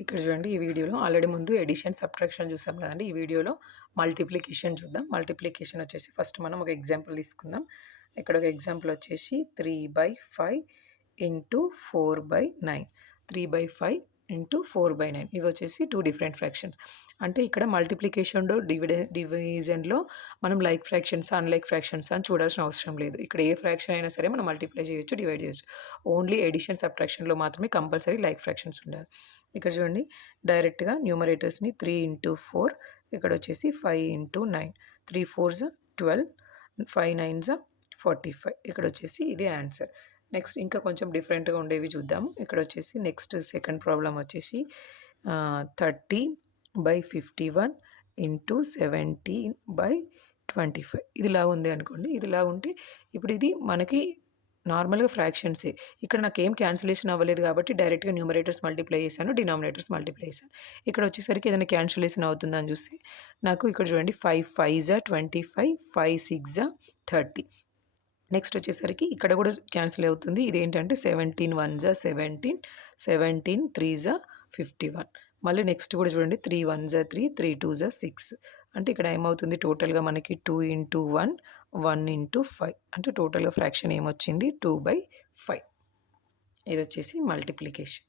ఇక్కడ చూడండి ఈ వీడియోలో ఆల్రెడీ ముందు ఎడిషన్, సబ్ట్రాక్షన్ చూసాం కదండీ. ఈ వీడియోలో మల్టిప్లికేషన్ చూద్దాం. మల్టిప్లికేషన్ వచ్చేసి ఫస్ట్ మనం ఒక ఎగ్జాంపుల్ తీసుకుందాం. ఇక్కడ ఒక ఎగ్జాంపుల్ వచ్చేసి 3/5 ఇంటూ 4/9. 3/5 ఇంటూ 4/9 ఇవి వచ్చేసి 2 డిఫరెంట్ ఫ్రాక్షన్స్. అంటే ఇక్కడ మల్టిప్లికేషన్లో డివిజన్లో మనం లైక్ ఫ్రాక్షన్స్, అన్లైక్ ఫ్రాక్షన్స్ అని చూడాల్సిన అవసరం లేదు. ఇక్కడ ఏ ఫ్రాక్షన్ అయినా సరే మనం మల్టిప్లై చేయొచ్చు, డివైడ్ చేయొచ్చు. ఓన్లీ ఎడిషన్, సబ్ట్రాక్షన్లో మాత్రమే కంపల్సరీ లైక్ ఫ్రాక్షన్స్ ఉండాలి. ఇక్కడ చూడండి డైరెక్ట్గా న్యూమరేటర్స్ని 3 ఇంటూ 4, ఇక్కడ వచ్చేసి 5 ఇంటూ 9. 3 4s 12, 5 9s 45. ఇక్కడ వచ్చేసి ఇది ఆన్సర్. నెక్స్ట్ ఇంకా కొంచెం డిఫరెంట్గా ఉండేవి చూద్దాము. ఇక్కడ వచ్చేసి నెక్స్ట్ సెకండ్ ప్రాబ్లం వచ్చేసి 30/51 ఇంటూ 17/25. ఇదిలా ఉంది అనుకోండి. ఇదిలా ఉంటే ఇప్పుడు ఇది మనకి నార్మల్గా ఫ్రాక్షన్సే. ఇక్కడ నాకేం క్యాన్సిలేషన్ అవ్వలేదు కాబట్టి డైరెక్ట్గా న్యూమరేటర్స్ మల్టిప్లై చేశాను, డినామినేటర్స్ మల్టిప్లై చేశాను. ఇక్కడ వచ్చేసరికి ఏదైనా క్యాన్సిలేషన్ అవుతుందని చూస్తే నాకు ఇక్కడ చూడండి 5 5s 25, 5 6s 30. నెక్స్ట్ వచ్చేసరికి ఇక్కడ కూడా క్యాన్సిల్ అవుతుంది. ఇదేంటంటే 17 1s 17, 17 3s 51. మళ్ళీ నెక్స్ట్ కూడా చూడండి 3 1s 3, 3 2s 6. అంటే ఇక్కడ ఏమవుతుంది టోటల్గా మనకి 2 ఇంటూ 1, 1 ఇంటూ 5. అంటే టోటల్గా ఫ్రాక్షన్ ఏమొచ్చింది 2/5. ఇది వచ్చేసి మల్టిప్లికేషన్.